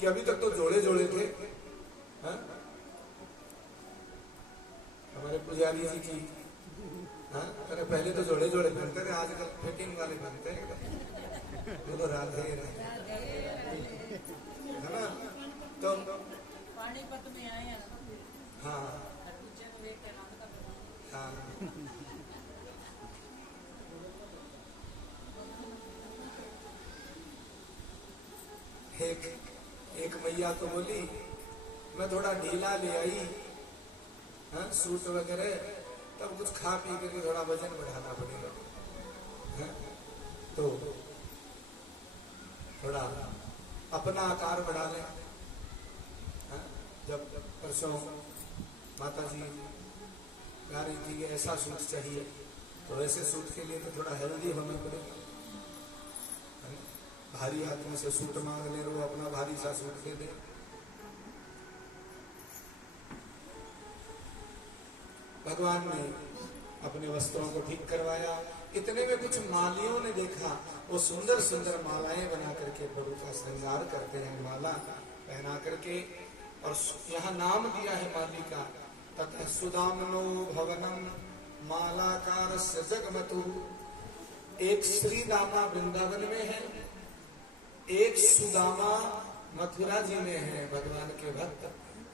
कि अभी तक तो जोड़े जोड़े थे। हाँ? हमारे पुजारी जी की, हाँ, अरे पहले तो जोड़े जोड़े पहनते थे, आजकल फिटिंग वाले पहनते हैं। वो तो राधे है ना। तो पानीपत में आए हैं। हाँ हाँ, एक मैया तो बोली मैं थोड़ा ढीला ले आई, हाँ, सूट वगैरह, तब कुछ खा पी करके थोड़ा वजन बढ़ाना पड़ेगा। हाँ? तो थोड़ा अपना आकार बढ़ा लें। हाँ? जब परसों माता जी गा रही थी कि ऐसा सूट चाहिए, तो ऐसे सूट के लिए तो थोड़ा हेल्दी होना पड़ेगा। भारी आदमी से सूट मांग ले, वो अपना भारी सा सूट दे दे। भगवान ने अपने वस्त्रों को ठीक करवाया। इतने में कुछ मालियों ने देखा, वो सुंदर सुंदर मालाएं बना करके प्रभु का श्रृंगार करते हैं, माला पहना करके। और यहाँ नाम दिया है माली का, ततः सुदामनो भवनम मालाकार जगमतु। एक श्री दामा वृंदावन में है, एक सुदामा मथुरा जी में है, भगवान के भक्त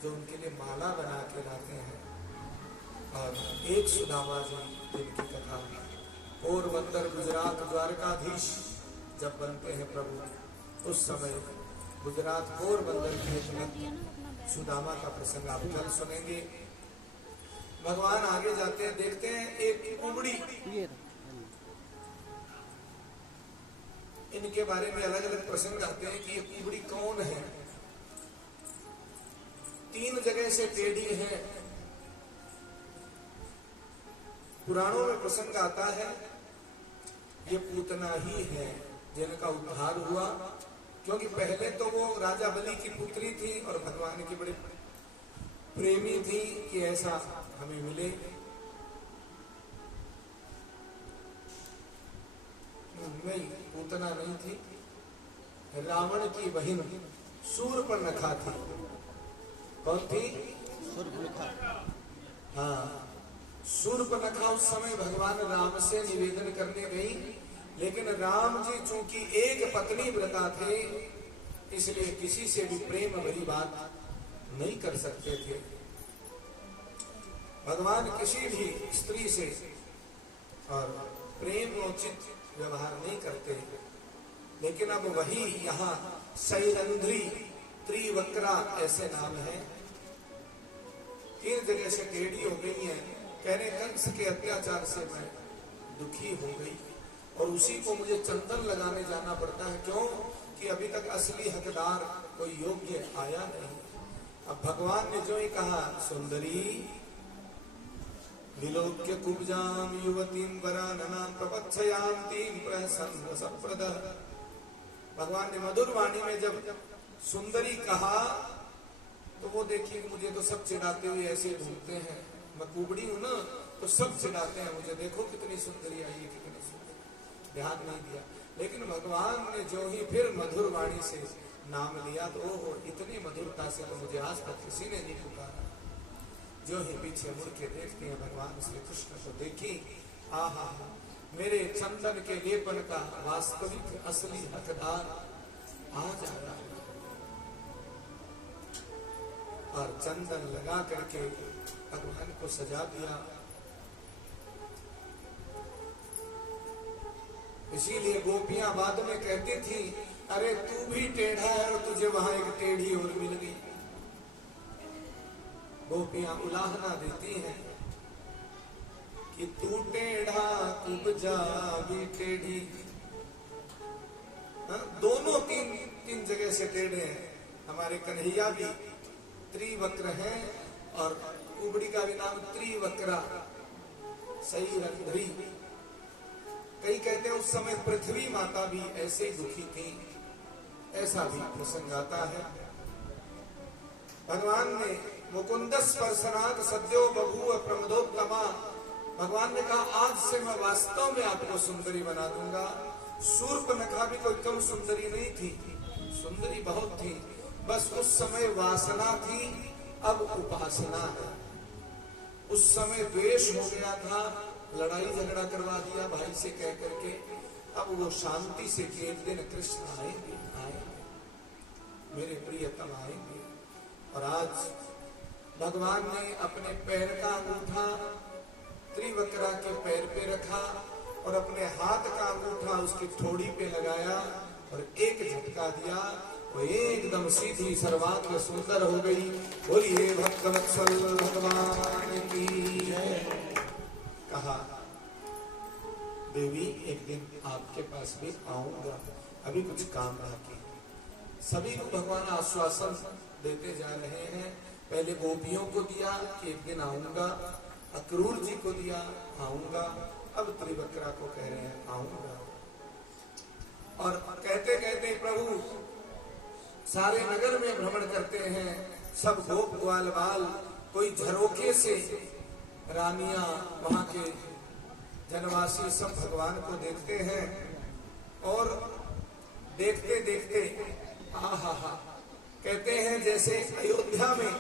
जो उनके लिए माला बना के लाते हैं। और एक सुदामा जी जिनकी कथा पोरबंदर गुजरात द्वारकाधीश जब बनते हैं प्रभु, उस समय गुजरात पोरबंदर के सुदामा का प्रसंग आप कल सुनेंगे। भगवान आगे जाते हैं, देखते हैं एक कुबड़ी, इनके बारे में अलग अलग प्रसंग आते हैं कि ये कुबड़ी कौन है। 3 जगह से टेढ़ी है। पुराणों में प्रसंग आता है ये पूतना ही है जिनका उद्धार हुआ, क्योंकि पहले तो वो राजा बलि की पुत्री थी और भगवान की बड़ी प्रेमी थी कि ऐसा हमें मिले। नहीं, पूतना नहीं थी, रावण की बहन शूर्पणखा थी। कौन थी? शूर्पणखा। हाँ, शूर्पणखा उस समय भगवान राम से निवेदन करने गई, लेकिन राम जी चूंकि एक पत्नी व्रता थे, इसलिए किसी से भी प्रेम भरी बात नहीं कर सकते थे। भगवान किसी भी स्त्री से और प्रेमोचित व्यवहार नहीं करते। लेकिन अब वही यहाँ सैरंध्री त्रिवक्रा ऐसे नाम है, 3 जगह से टेढ़ी हो गई है। कहने कंस के अत्याचार से मैं दुखी हो गई और उसी को मुझे चंदन लगाने जाना पड़ता है। क्यों? कि अभी तक असली हकदार कोई योग्य आया नहीं। अब भगवान ने जो ही कहा, सुंदरी विलोक्य कुब्जाम युवतीम वराननाम प्रपच्छयान्तीम प्रसन्न सप्रद। भगवान ने मधुर वाणी में जब सुंदरी कहा, तो वो देखिए मुझे तो सब चिढ़ाते हुए ऐसे ढूंढते हैं, मैं कुबड़ी हूं ना, तो सब चिढ़ाते हैं मुझे, देखो कितनी सुंदरी आई है, कितनी सुंदर। ध्यान नहीं दिया। लेकिन भगवान ने जो ही फिर मधुर वाणी से नाम लिया, तो ओहो, इतनी मधुरता से तो मुझे आज तक किसी ने नहीं पुकारा। जो ही पीछे मुड़ के देखते हैं भगवान श्री कृष्ण को, देखी, आहा, मेरे चंदन के लेपन का वास्तविक असली हकदार आज आया। और चंदन लगा करके भगवान को सजा दिया। इसीलिए गोपियां बाद में कहती थी, अरे तू भी टेढ़ा है और तुझे वहां एक टेढ़ी और मिल गई। गोपियां उलाहना देती हैं कि तू टेढ़ा कुब्जा भी टेढ़ी। दोनों तीन जगह से टेढ़े हैं। हमारे कन्हैया भी त्रिवक्र हैं और कुबड़ी का भी नाम त्रिवक्रा, सही रंध्री। कई कहते हैं उस समय पृथ्वी माता भी ऐसे ही दुखी थी, ऐसा भी प्रसंग आता है। भगवान ने मुकुंद स्पर्शनाथ सद्यो बभूव प्रमदोत्तमा, भगवान ने कहा आज से मैं वास्तव में आपको सुंदरी बना दूंगा। शूर्पणखा भी कोई कम सुंदरी नहीं थी, सुंदरी बहुत थी। बस उस समय वासना थी, अब उपासना है। उस समय द्वेष हो गया था, लड़ाई झगड़ा करवा दिया भाई से कह करके, अब वो शांति से कि एक दिन कृष्ण आएंगे, आएंगे, मेरे प्रियतम आएंगे। और आज भगवान ने अपने पैर का अंगूठा त्रिवक्रा के पैर पे रखा और अपने हाथ का अंगूठा उसकी ठोड़ी पे लगाया और एक झटका दिया, वो एकदम सीधी सर्वांग सुंदर हो गई। बोलिए भक्तवत्सल भगवान की जय। कहा देवी एक दिन आपके पास भी आऊंगा, अभी कुछ काम बाकी। सभी को भगवान आश्वासन देते जा रहे हैं। पहले गोपियों को दिया कि एक दिन आऊंगा, अक्रूर जी को दिया आऊंगा, अब त्रिवक्रा को कह रहे हैं आऊंगा। और कहते कहते प्रभु सारे नगर में भ्रमण करते हैं, सब गोप ग्वाल बाल, कोई झरोखे से रानियां वहां के जनवासी सब भगवान को देखते हैं। और देखते देखते आहा कहते हैं जैसे अयोध्या में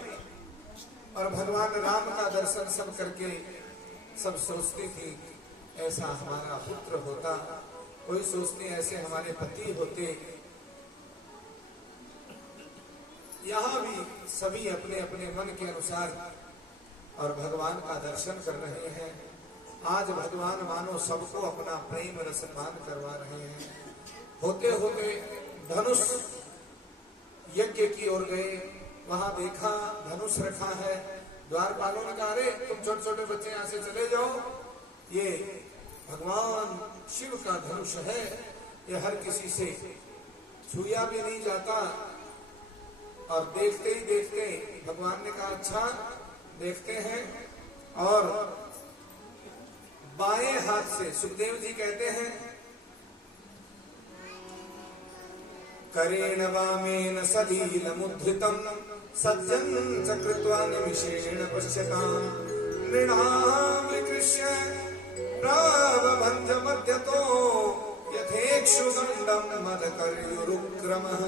और भगवान राम का दर्शन सब करके सब सोचती थी ऐसा हमारा पुत्र होता, कोई सोचते ऐसे हमारे पति होते। यहाँ भी सभी अपने अपने मन के अनुसार और भगवान का दर्शन कर रहे हैं। आज भगवान मानो सबको अपना प्रेम रसपान करवा रहे हैं। होते होते धनुष यज्ञ की ओर गए, वहां देखा धनुष रखा है। द्वारपालों ने कहा अरे तुम छोटे छोटे बच्चे यहाँ से चले जाओ, ये भगवान शिव का धनुष है, ये हर किसी से छुआ भी नहीं जाता। और देखते ही देखते भगवान ने कहा अच्छा देखते हैं। और बाएं हाथ से सुखदेव जी कहते हैं करेण वामेन सलीलमुद्धृतं सज्जन चकृत्वा निमिषेण पश्यताम् नृणां विकृष्य प्रावबन्ध मध्यतो यथेक्षुदण्डं मदकर्युरुक्रमः।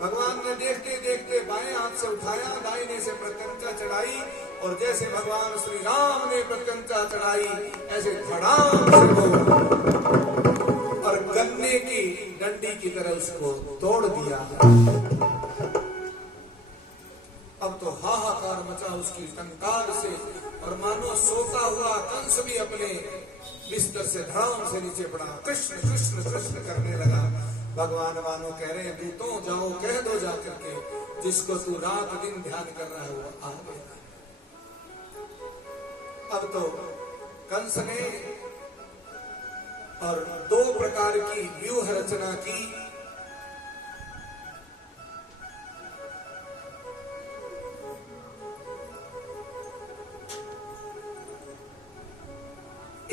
भगवान ने देखते देखते बाएं हाथ से उठाया, दाहिने से प्रत्यंचा चढ़ाई और जैसे भगवान श्री राम ने प्रत्यंचा चढ़ाई ऐसे धड़ाम से वो और गन्ने की डंडी की तरह उसको तोड़ दिया। अब तो हाहाकार मचा उसकी टंकार से और मानो सोता हुआ कंस भी अपने बिस्तर से धड़ाम से नीचे पड़ा, कृष्ण कृष्ण कृष्ण करने लगा। भगवान मानो कह रहे हैं दूतों जाओ कह दो जाकर के जिसको तू रात दिन ध्यान कर रहा है वो आ गया। अब तो कंस ने और दो प्रकार की व्यूह रचना की।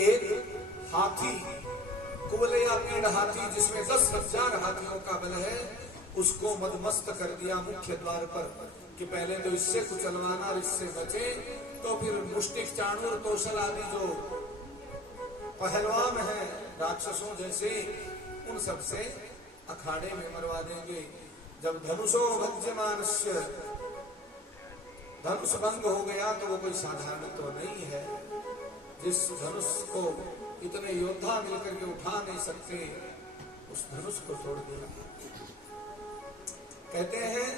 एक हाथी, कुवलया पेड़ हाथी जिसमें 10,000 हाथियों का बल है, उसको मदमस्त कर दिया मुख्य द्वार पर कि पहले तो इससे कुचलवाना और इससे बचे, तो फिर मुष्टिक चाणूर कौशल आदि जो पहलवान है राक्षसों जैसे उन सबसे अखाड़े में मरवा देंगे। जब धनुषो भज्यमानस्य धनुष भंग हो गया तो वो कोई साधारण तो नहीं है। जिस धनुष को इतने योद्धा मिलकर के उठा नहीं सकते उस धनुष को तोड़ दिया। कहते हैं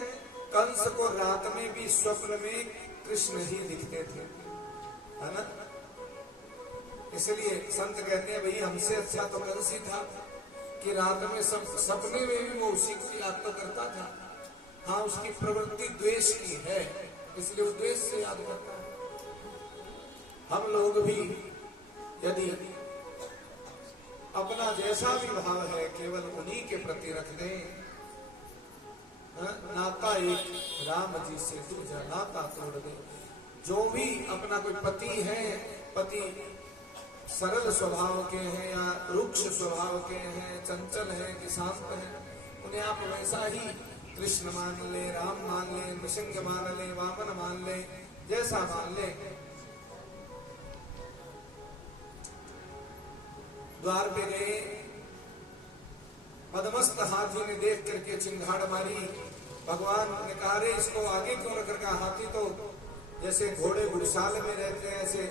कंस को रात में भी स्वप्न में कृष्ण ही दिखते थे, है ना। इसलिए संत कहते हैं भाई हमसे अच्छा तो कंस ही था कि रात में सपने में भी वो उसी को याद तो करता था। हाँ उसकी प्रवृत्ति द्वेष की है इसलिए वो द्वेष से याद करता है। हम लोग भी यदि अपना जैसा भी भाव है केवल उन्हीं के प्रति रख दें, नाता एक राम जी से दूजा नाता तोड़ दे। जो भी अपना कोई पति है, पति सरल स्वभाव के हैं या रुक्ष स्वभाव के हैं, चंचल हैं कि शांत हैं, उन्हें आप वैसा ही कृष्ण मान ले, राम मान ले, नृसिंह मान ले, वामन मान ले, जैसा मान ले। द्वार पे गए, मदमस्त हाथी ने देख करके चिंगाड़ मारी भगवान ने कहा रे इसको आगे क्यों रख रखा, हाथी तो जैसे घोड़े घुड़साल में रहते हैं ऐसे